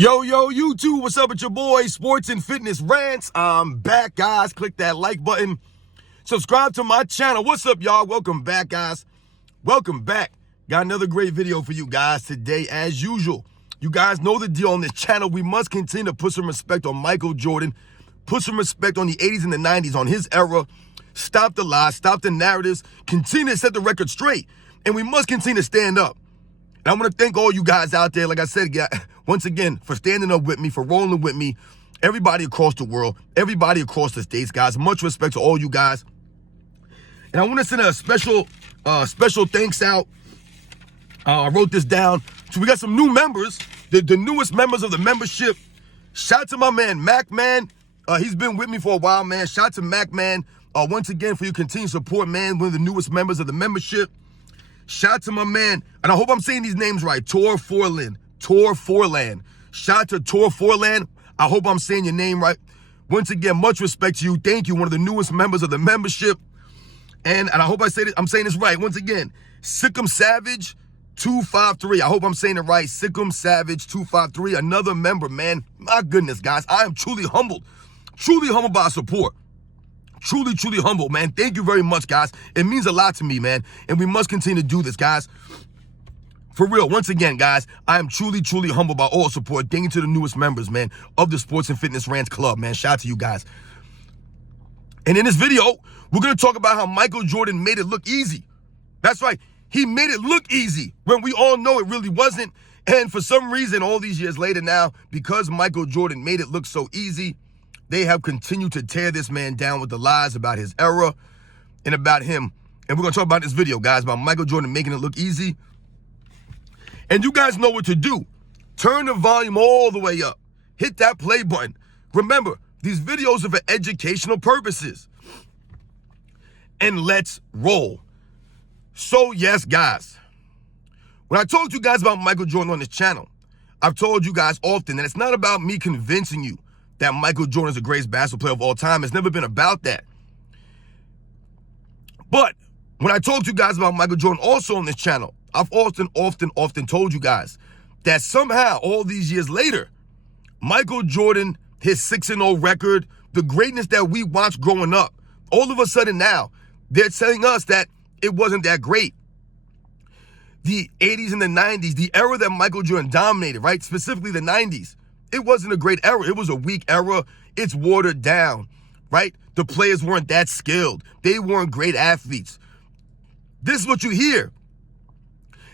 Yo, YouTube, what's up with your boy, Sports and Fitness Rants? I'm back, guys. Click that like button. Subscribe to my channel. What's up, y'all? Welcome back, guys. Welcome back. Got another great video for you guys today, as usual. You guys know the deal on this channel. We must continue to put some respect on Michael Jordan, put some respect on the 80s and the 90s, on his era. Stop the lies, stop the narratives, continue to set the record straight. And we must continue to stand up. And I want to thank all you guys out there, like I said, once again, for standing up with me, for rolling with me, everybody across the world, everybody across the states, guys. Much respect to all you guys. And I want to send a special thanks out. I wrote this down. So we got some new members, the newest members of the membership. Shout out to my man, Mac Man. He's been with me for a while, man. Shout out to Mac Man. Once again, for your continued support, man. One of the newest members of the membership. Shout out to my man, and I hope I'm saying these names right, Tor Forland. Shout out to Tor Forland. I hope I'm saying your name right. Once again, much respect to you. Thank you, one of the newest members of the membership. And I hope I'm saying this right. Once again, Sikkim Savage 253. I hope I'm saying it right. Sikkim Savage 253, another member, man. My goodness, guys, I am truly humbled by support. Truly humble, man. Thank you very much, guys. It means a lot to me, man. And we must continue to do this, guys. For real, once again, guys, I am truly humbled by all support. Thank you to the newest members, man, of the Sports and Fitness Rants Club, man. Shout out to you guys. And in this video, we're going to talk about how Michael Jordan made it look easy. That's right. He made it look easy when we all know it really wasn't. And for some reason, all these years later now, because Michael Jordan made it look so easy, they have continued to tear this man down with the lies about his era and about him. And we're going to talk about this video, guys, about Michael Jordan making it look easy. And you guys know what to do. Turn the volume all the way up. Hit that play button. Remember, these videos are for educational purposes. And let's roll. So, yes, guys. When I told you guys about Michael Jordan on this channel, I've told you guys often that it's not about me convincing you that Michael Jordan is the greatest basketball player of all time. It's never been about that. But when I told you guys about Michael Jordan also on this channel, I've often told you guys that somehow all these years later, Michael Jordan, his 6-0 record, the greatness that we watched growing up, all of a sudden now, they're telling us that it wasn't that great. The 80s and the 90s, the era that Michael Jordan dominated, right? Specifically the 90s. It wasn't a great era. It was a weak era. It's watered down, right? The players weren't that skilled. They weren't great athletes. This is what you hear.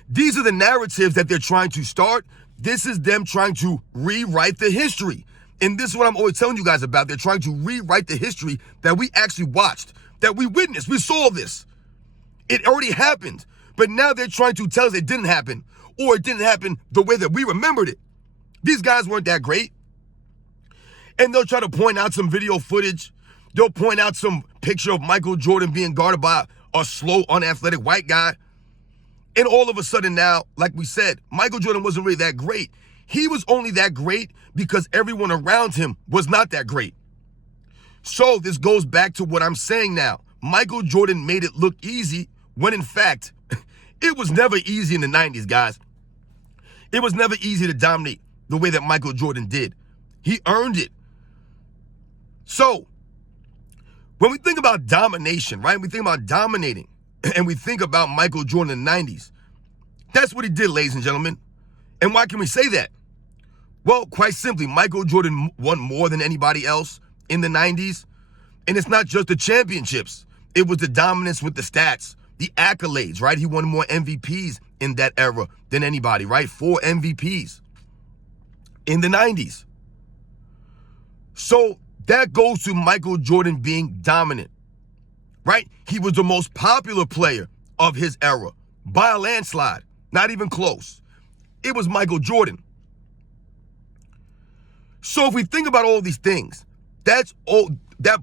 These are the narratives that they're trying to start. This is them trying to rewrite the history. And this is what I'm always telling you guys about. They're trying to rewrite the history that we actually watched, that we witnessed. We saw this. It already happened. But now they're trying to tell us it didn't happen, or it didn't happen the way that we remembered it. These guys weren't that great. And they'll try to point out some video footage. They'll point out some picture of Michael Jordan being guarded by a slow, unathletic white guy. And all of a sudden now, like we said, Michael Jordan wasn't really that great. He was only that great because everyone around him was not that great. So this goes back to what I'm saying now. Michael Jordan made it look easy when in fact, it was never easy in the 90s, guys. It was never easy to dominate the way that Michael Jordan did. He earned it. So, when we think about domination, right? We think about dominating, and we think about Michael Jordan in the 90s. That's what he did, ladies and gentlemen. And why can we say that? Well, quite simply, Michael Jordan won more than anybody else in the 90s. And it's not just the championships. It was the dominance with the stats, the accolades, right? He won more MVPs in that era than anybody, right? 4 MVPs. In the 90s. So that goes to Michael Jordan being dominant, right? He was the most popular player of his era by a landslide, not even close. It was Michael Jordan. So if we think about all these things, that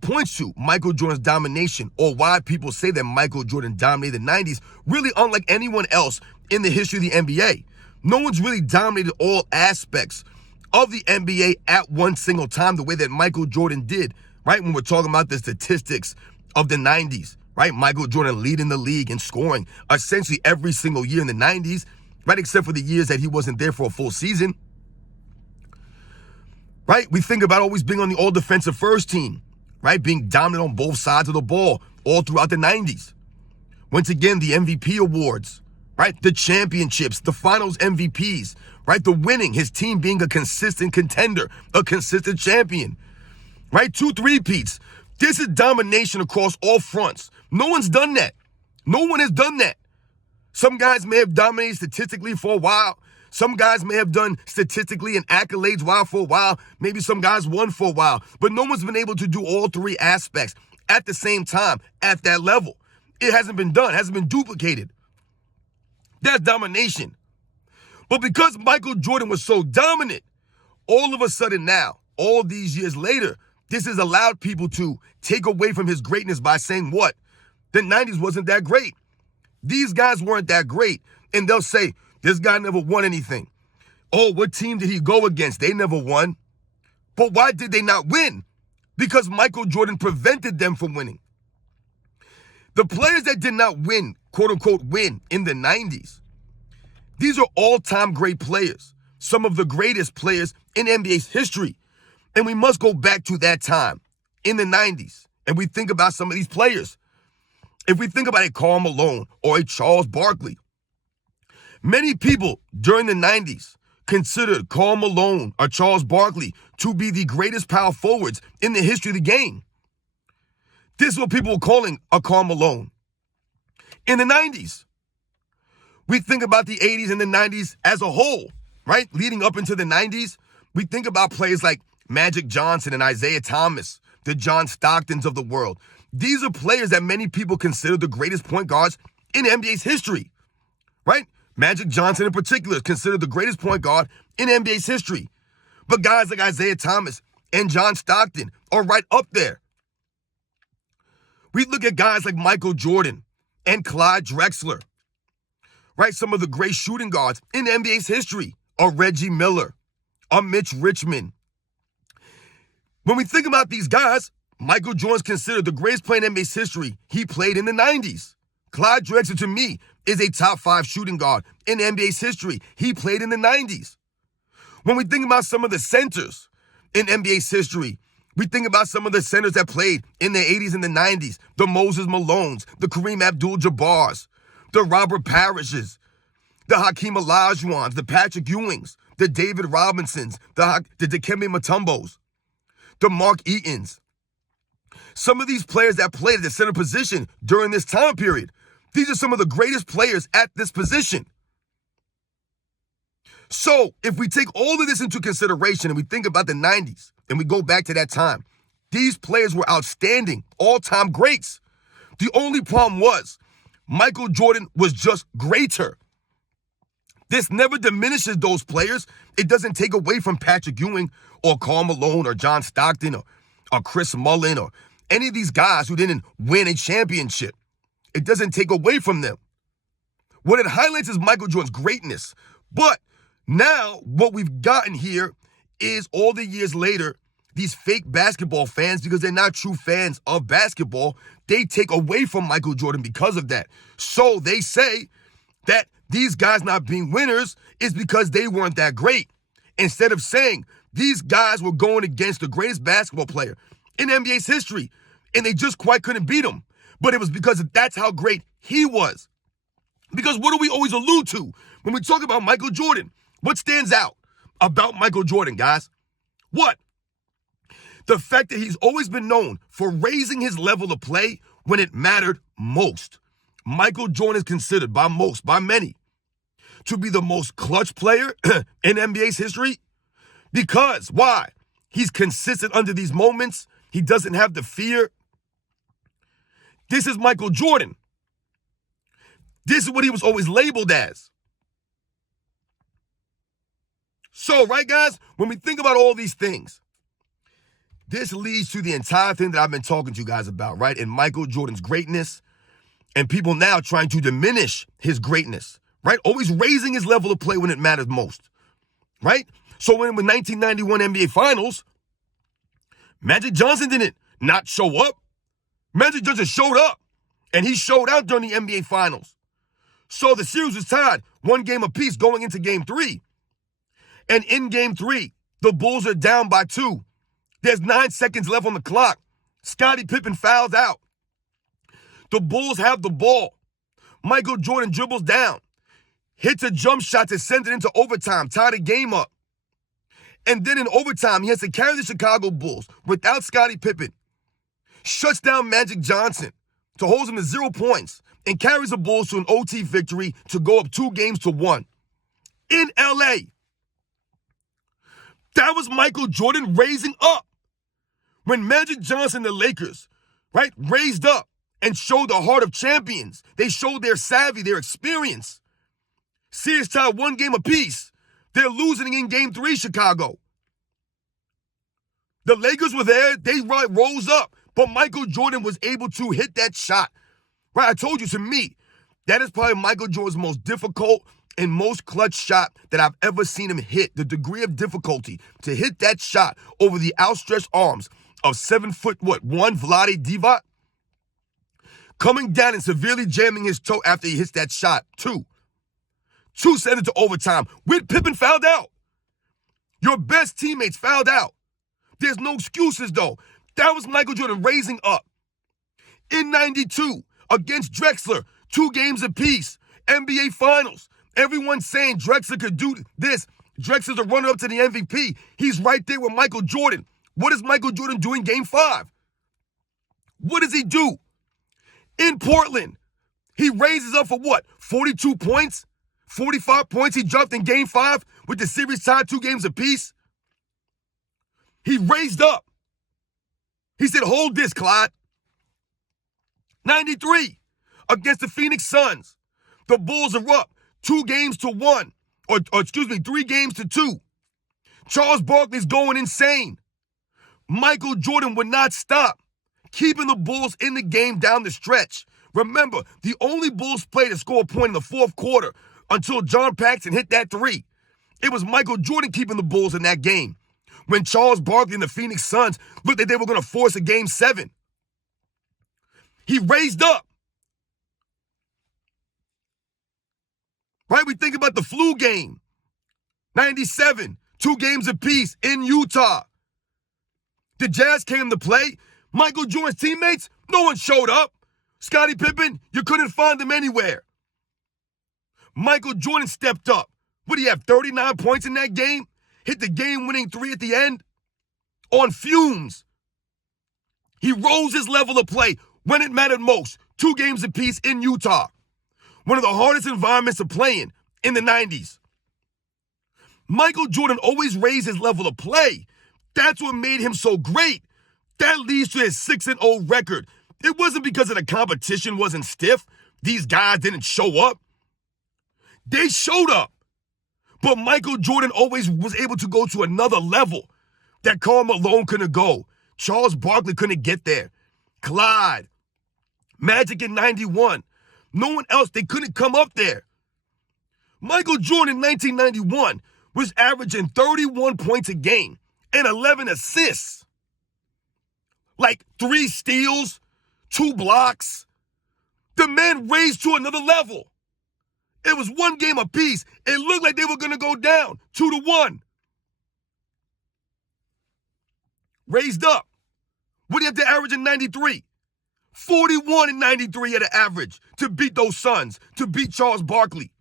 points to Michael Jordan's domination, or why people say that Michael Jordan dominated the 90s, really unlike anyone else in the history of the NBA. No one's really dominated all aspects of the NBA at one single time the way that Michael Jordan did, right? When we're talking about the statistics of the 90s, right? Michael Jordan leading the league in scoring essentially every single year in the 90s, right? Except for the years that he wasn't there for a full season. right? We think about always being on the all-defensive first team, right? Being dominant on both sides of the ball all throughout the 90s. Once again, the MVP awards, right? The championships, the finals MVPs, right? The winning, his team being a consistent contender, a consistent champion, right? 2 3-peats. This is domination across all fronts. No one's done that. No one has done that. Some guys may have dominated statistically for a while. Some guys may have done statistically and accolades for a while. Maybe some guys won for a while. But no one's been able to do all 3 aspects at the same time at that level. It hasn't been done, hasn't been duplicated. That's domination. But because Michael Jordan was so dominant, all of a sudden now, all these years later, this has allowed people to take away from his greatness by saying what? The 90s wasn't that great. These guys weren't that great. And they'll say, this guy never won anything. Oh, what team did he go against? They never won. But why did they not win? Because Michael Jordan prevented them from winning. The players that did not win, quote unquote, win in the 90s, these are all-time great players. Some of the greatest players in NBA's history. And we must go back to that time in the 90s. And we think about some of these players. If we think about a Karl Malone or a Charles Barkley, many people during the 90s considered Karl Malone or Charles Barkley to be the greatest power forwards in the history of the game. This is what people were calling a Karl Malone. In the 90s, we think about the 80s and the 90s as a whole, right? Leading up into the 90s, we think about players like Magic Johnson and Isaiah Thomas, the John Stocktons of the world. These are players that many people consider the greatest point guards in NBA's history, right? Magic Johnson in particular is considered the greatest point guard in NBA's history. But guys like Isaiah Thomas and John Stockton are right up there. We look at guys like Michael Jordan and Clyde Drexler, right? Some of the great shooting guards in NBA's history are Reggie Miller, are Mitch Richmond. When we think about these guys, Michael Jordan's considered the greatest player in NBA's history. He played in the 90s. Clyde Drexler, to me, is a top 5 shooting guard in NBA's history. He played in the 90s. When we think about some of the centers in NBA's history, we think about some of the centers that played in the 80s and the 90s, the Moses Malones, the Kareem Abdul-Jabbars, the Robert Parishes, the Hakeem Olajuwons, the Patrick Ewings, the David Robinsons, the Dikembe Mutombos, the Mark Eatons. Some of these players that played at the center position during this time period, these are some of the greatest players at this position. So if we take all of this into consideration and we think about the 90s and we go back to that time, these players were outstanding, all-time greats. The only problem was Michael Jordan was just greater. This never diminishes those players. It doesn't take away from Patrick Ewing or Karl Malone or John Stockton or Chris Mullin or any of these guys who didn't win a championship. It doesn't take away from them. What it highlights is Michael Jordan's greatness. But now what we've gotten here is all the years later, these fake basketball fans, because they're not true fans of basketball, they take away from Michael Jordan because of that. So they say that these guys not being winners is because they weren't that great. Instead of saying these guys were going against the greatest basketball player in NBA's history, and they just quite couldn't beat him. But it was because that's how great he was. Because what do we always allude to when we talk about Michael Jordan? What stands out about Michael Jordan, guys? What? The fact that he's always been known for raising his level of play when it mattered most. Michael Jordan is considered by many, to be the most clutch player in NBA's history. Because, why? He's consistent under these moments. He doesn't have the fear. This is Michael Jordan. This is what he was always labeled as. So, right, guys, when we think about all these things, this leads to the entire thing that I've been talking to you guys about, right? And Michael Jordan's greatness and people now trying to diminish his greatness, right? Always raising his level of play when it matters most, right? So when the 1991 NBA Finals, Magic Johnson didn't not show up. Magic Johnson showed up, and he showed out during the NBA Finals. So the series was tied 1 game apiece going into Game 3. And in Game 3, The Bulls are down by 2. There's 9 seconds left on the clock. Scottie Pippen fouls out. The Bulls have the ball. Michael Jordan dribbles down, hits a jump shot to send it into overtime, tie the game up. And then in overtime, he has to carry the Chicago Bulls without Scottie Pippen. Shuts down Magic Johnson to hold him to 0 points and carries the Bulls to an OT victory to go up 2-1 in LA. That was Michael Jordan raising up. When Magic Johnson, the Lakers, right, raised up and showed the heart of champions, they showed their savvy, their experience. Series tied 1 game apiece. They're losing in Game 3, Chicago. The Lakers were there. They rose up. But Michael Jordan was able to hit that shot. Right, I told you, to me, that is probably Michael Jordan's most difficult and most clutch shot that I've ever seen him hit. The degree of difficulty to hit that shot over the outstretched arms of 7'1" Vlade Divac, coming down and severely jamming his toe after he hits that shot. 2 send it to overtime with Pippen fouled out. Your best teammates fouled out. There's no excuses, though. That was Michael Jordan raising up. In 92, against Drexler, 2 games apiece, NBA Finals. Everyone's saying Drexler could do this. Drexler's a runner-up to the MVP. He's right there with Michael Jordan. What does Michael Jordan do in Game 5? What does he do? In Portland, he raises up for what? 42 points? 45 points he dropped in Game 5 with the series tied 2 games apiece? He raised up. He said, hold this, Clyde. 93, against the Phoenix Suns. The Bulls are up 2-1, or 3-2. Charles Barkley's going insane. Michael Jordan would not stop, keeping the Bulls in the game down the stretch. Remember, the only Bulls play to score a point in the fourth quarter until John Paxson hit that 3. It was Michael Jordan keeping the Bulls in that game. When Charles Barkley and the Phoenix Suns looked like they were going to force a Game 7. He raised up. Right? We think about the flu game. 97, 2 games apiece in Utah. The Jazz came to play. Michael Jordan's teammates, no one showed up. Scottie Pippen, you couldn't find him anywhere. Michael Jordan stepped up. What do you have, 39 points in that game? Hit the game-winning 3 at the end? On fumes. He rose his level of play when it mattered most. 2 games apiece in Utah. One of the hardest environments to play in the 90s. Michael Jordan always raised his level of play. That's what made him so great. That leads to his 6-0 record. It wasn't because of the competition wasn't stiff. These guys didn't show up. They showed up. But Michael Jordan always was able to go to another level that Karl Malone couldn't go. Charles Barkley couldn't get there. Clyde, Magic in 91. No one else, they couldn't come up there. Michael Jordan in 1991 was averaging 31 points a game and 11 assists. Like 3 steals, 2 blocks. The man raised to another level. It was 1 game apiece. It looked like they were going to go down 2-1. Raised up. What do you have to average in 93? 41 in 93 at an average to beat those Suns, to beat Charles Barkley.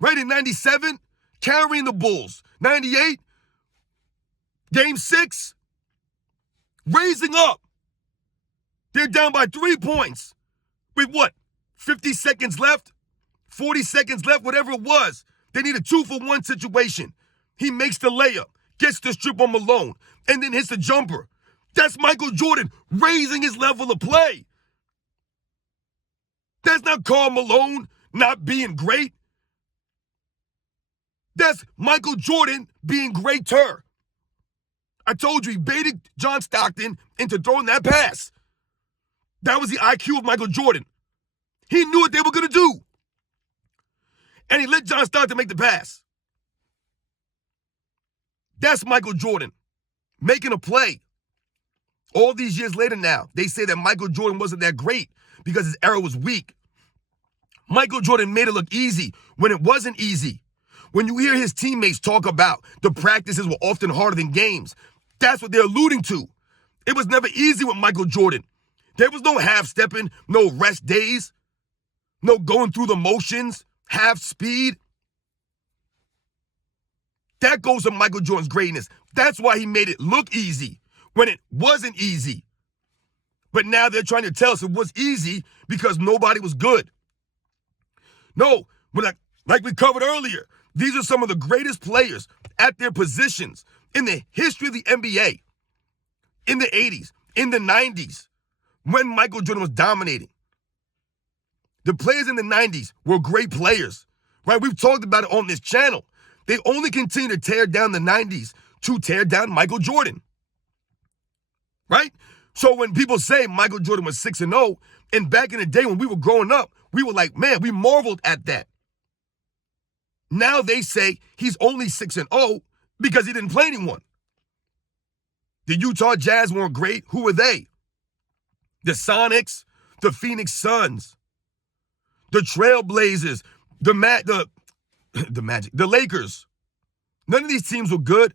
Right in 97, carrying the Bulls. 98, Game 6, raising up. They're down by 3 points. With what, 50 seconds left? 40 seconds left, whatever it was. They need a 2-for-1 situation. He makes the layup, gets the strip on Malone, and then hits the jumper. That's Michael Jordan raising his level of play. That's not Karl Malone not being great. That's Michael Jordan being greater. I told you, he baited John Stockton into throwing that pass. That was the IQ of Michael Jordan. He knew what they were going to do. And he let John Stockton make the pass. That's Michael Jordan making a play. All these years later now, they say that Michael Jordan wasn't that great because his era was weak. Michael Jordan made it look easy when it wasn't easy. When you hear his teammates talk about the practices were often harder than games, that's what they're alluding to. It was never easy with Michael Jordan. There was no half-stepping, no rest days, no going through the motions, half speed. That goes to Michael Jordan's greatness. That's why he made it look easy when it wasn't easy. But now they're trying to tell us it was easy because nobody was good. No, like we covered earlier, these are some of the greatest players at their positions in the history of the NBA. In the 80s, in the 90s, when Michael Jordan was dominating. The players in the 90s were great players, right? We've talked about it on this channel. They only continue to tear down the 90s to tear down Michael Jordan, right? So when people say Michael Jordan was 6-0, and back in the day when we were growing up, we were like, man, we marveled at that. Now they say he's only 6-0 because he didn't play anyone. The Utah Jazz weren't great. Who were they? The Sonics, the Phoenix Suns, the Trailblazers, the Magic, the Lakers. None of these teams were good.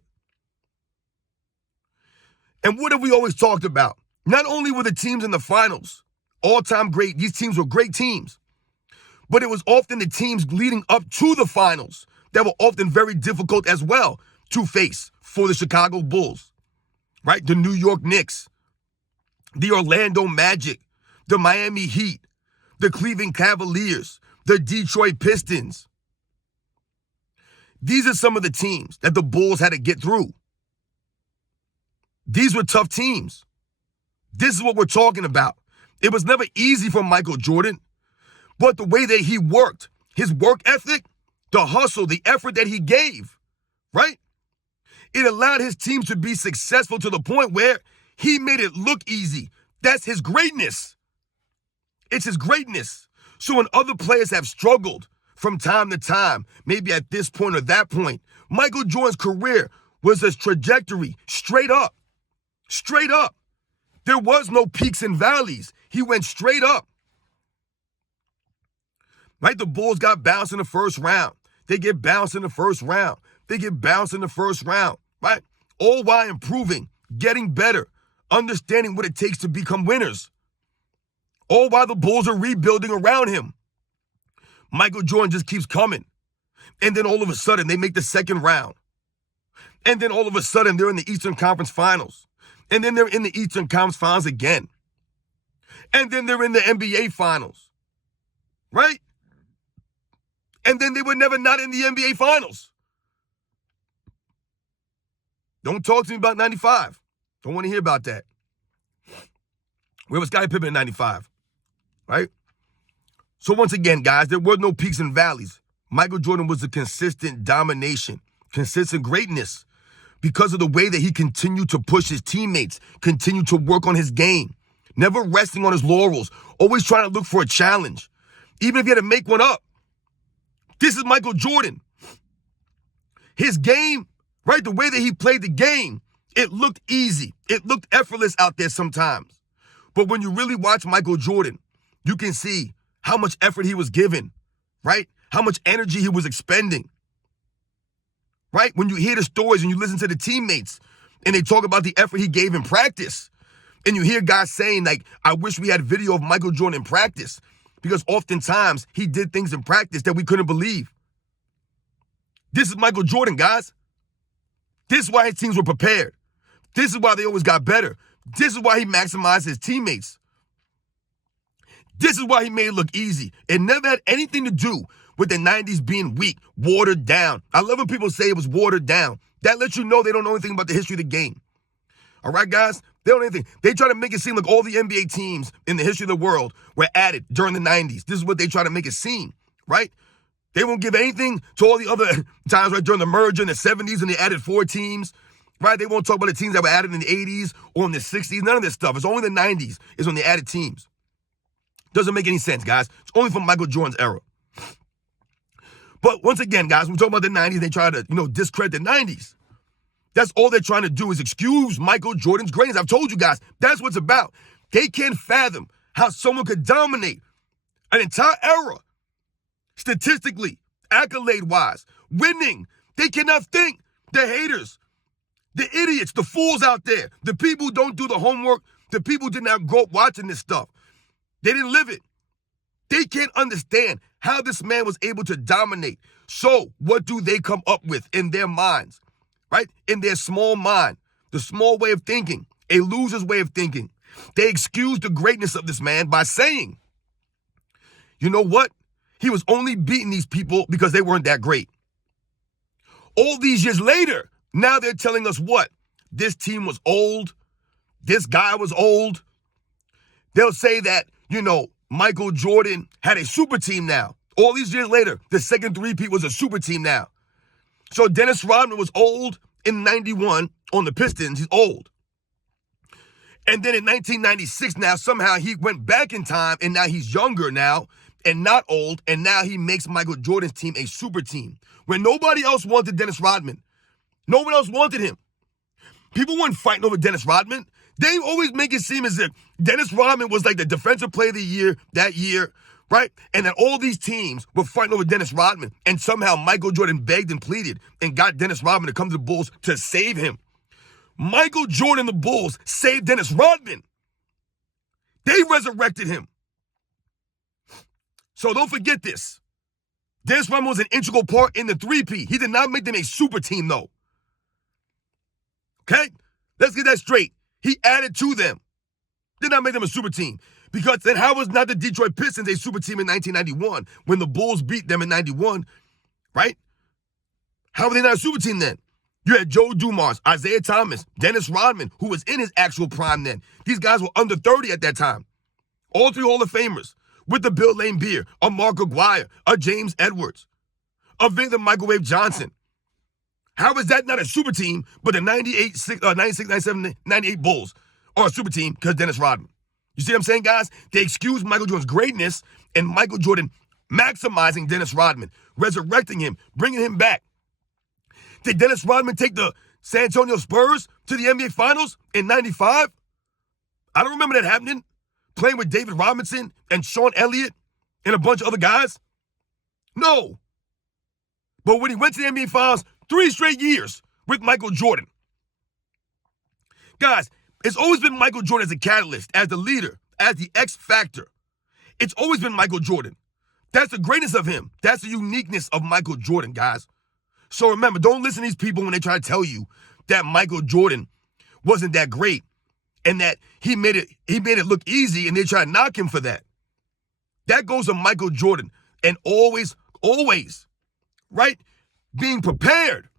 And what have we always talked about? Not only were the teams in the finals all-time great, these teams were great teams, but it was often the teams leading up to the finals that were often very difficult as well to face for the Chicago Bulls, right? The New York Knicks, the Orlando Magic, the Miami Heat, the Cleveland Cavaliers, the Detroit Pistons. These are some of the teams that the Bulls had to get through. These were tough teams. This is what we're talking about. It was never easy for Michael Jordan, but the way that he worked, his work ethic, the hustle, the effort that he gave, right? It allowed his teams to be successful to the point where he made it look easy. That's his greatness. It's his greatness. So when other players have struggled from time to time, maybe at this point or that point, Michael Jordan's career was a trajectory straight up. Straight up. There was no peaks and valleys. He went straight up. Right? The Bulls got bounced in the first round. They get bounced in the first round. They get bounced in the first round. Right? All while improving, getting better, understanding what it takes to become winners. All while the Bulls are rebuilding around him. Michael Jordan just keeps coming. And then all of a sudden, they make the second round. And then all of a sudden, they're in the Eastern Conference Finals. And then they're in the Eastern Conference Finals again. And then they're in the NBA Finals. Right? And then they were never not in the NBA Finals. Don't talk to me about 95. Don't want to hear about that. Where was Scottie Pippen in 95? Right? So once again, guys, there were no peaks and valleys. Michael Jordan was a consistent domination, consistent greatness because of the way that he continued to push his teammates, continued to work on his game, never resting on his laurels, always trying to look for a challenge, even if he had to make one up. This is Michael Jordan. His game, right, the way that he played the game, it looked easy. It looked effortless out there sometimes. But when you really watch Michael Jordan, you can see how much effort he was given, right? How much energy he was expending, right? When you hear the stories and you listen to the teammates and they talk about the effort he gave in practice, and you hear guys saying, like, I wish we had video of Michael Jordan in practice because oftentimes he did things in practice that we couldn't believe. This is Michael Jordan, guys. This is why his teams were prepared. This is why they always got better. This is why he maximized his teammates. This is why he made it look easy. It never had anything to do with the 90s being weak, watered down. I love when people say it was watered down. That lets you know they don't know anything about the history of the game. All right, guys? They don't know anything. They try to make it seem like all the NBA teams in the history of the world were added during the 90s. This is what they try to make it seem, right? They won't give anything to all the other times, right, during the merger in the 70s and they added 4 teams, right? They won't talk about the teams that were added in the 80s or in the 60s. None of this stuff. It's only the 90s is when they added teams. Doesn't make any sense, guys. It's only from Michael Jordan's era. But once again, guys, when we talk about the 90s, they try to, discredit the 90s. That's all they're trying to do is excuse Michael Jordan's greatness. I've told you guys, that's what it's about. They can't fathom how someone could dominate an entire era, statistically, accolade-wise, winning. They cannot think. The haters, the idiots, the fools out there, the people who don't do the homework, the people who did not grow up watching this stuff. They didn't live it. They can't understand how this man was able to dominate. So what do they come up with in their minds, right? In their small mind, the small way of thinking, a loser's way of thinking. They excuse the greatness of this man by saying, you know what? He was only beating these people because they weren't that great. All these years later, now they're telling us what? This team was old. This guy was old. They'll say that, Michael Jordan had a super team now. All these years later, the second three-peat was a super team now. So Dennis Rodman was old in 91 on the Pistons. He's old. And then in 1996, now somehow he went back in time, and now he's younger now and not old, and now he makes Michael Jordan's team a super team. When nobody else wanted Dennis Rodman. No one else wanted him. People weren't fighting over Dennis Rodman. They always make it seem as if Dennis Rodman was like the defensive player of the year that year, right? And that all these teams were fighting over Dennis Rodman, and somehow Michael Jordan begged and pleaded and got Dennis Rodman to come to the Bulls to save him. Michael Jordan and the Bulls saved Dennis Rodman. They resurrected him. So don't forget this. Dennis Rodman was an integral part in the three-peat. He did not make them a super team, though. Okay? Let's get that straight. He added to them. Did not make them a super team. Because then how was not the Detroit Pistons a super team in 1991 when the Bulls beat them in 91, right? How were they not a super team then? You had Joe Dumars, Isaiah Thomas, Dennis Rodman, who was in his actual prime then. These guys were under 30 at that time. All three Hall of Famers. With the Bill Laimbeer, a Mark Aguirre, a James Edwards, a Victor Microwave Johnson. How is that not a super team, but the 96, 97, 98 Bulls are a super team because Dennis Rodman? You see what I'm saying, guys? They excuse Michael Jordan's greatness and Michael Jordan maximizing Dennis Rodman, resurrecting him, bringing him back. Did Dennis Rodman take the San Antonio Spurs to the NBA Finals in 95? I don't remember that happening. Playing with David Robinson and Sean Elliott and a bunch of other guys? No. But when he went to the NBA Finals 3 straight years with Michael Jordan. Guys, it's always been Michael Jordan as a catalyst, as the leader, as the X factor. It's always been Michael Jordan. That's the greatness of him. That's the uniqueness of Michael Jordan, guys. So remember, don't listen to these people when they try to tell you that Michael Jordan wasn't that great. And that he made it look easy, and they try to knock him for that. That goes to Michael Jordan. And always, right? Being prepared,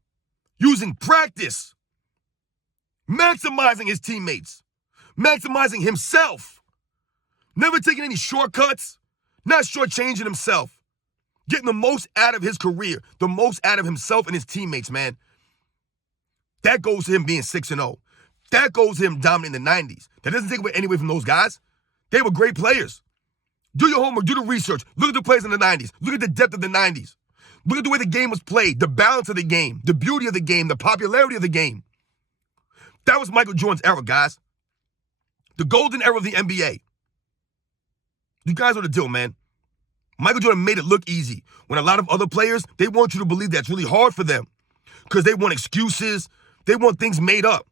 using practice, maximizing his teammates, maximizing himself, never taking any shortcuts, not shortchanging himself, getting the most out of his career, the most out of himself and his teammates, man. That goes to him being 6-0. That goes to him dominating the 90s. That doesn't take away anyway from those guys. They were great players. Do your homework. Do the research. Look at the players in the 90s. Look at the depth of the 90s. Look at the way the game was played, the balance of the game, the beauty of the game, the popularity of the game. That was Michael Jordan's era, guys. The golden era of the NBA. You guys know the deal, man. Michael Jordan made it look easy. When a lot of other players, they want you to believe that's really hard for them because they want excuses. They want things made up.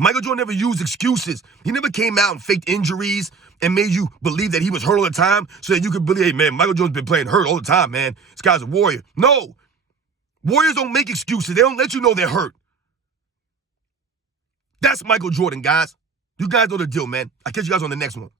Michael Jordan never used excuses. He never came out and faked injuries and made you believe that he was hurt all the time so that you could believe, hey, man, Michael Jordan's been playing hurt all the time, man. This guy's a warrior. No. Warriors don't make excuses. They don't let you know they're hurt. That's Michael Jordan, guys. You guys know the deal, man. I'll catch you guys on the next one.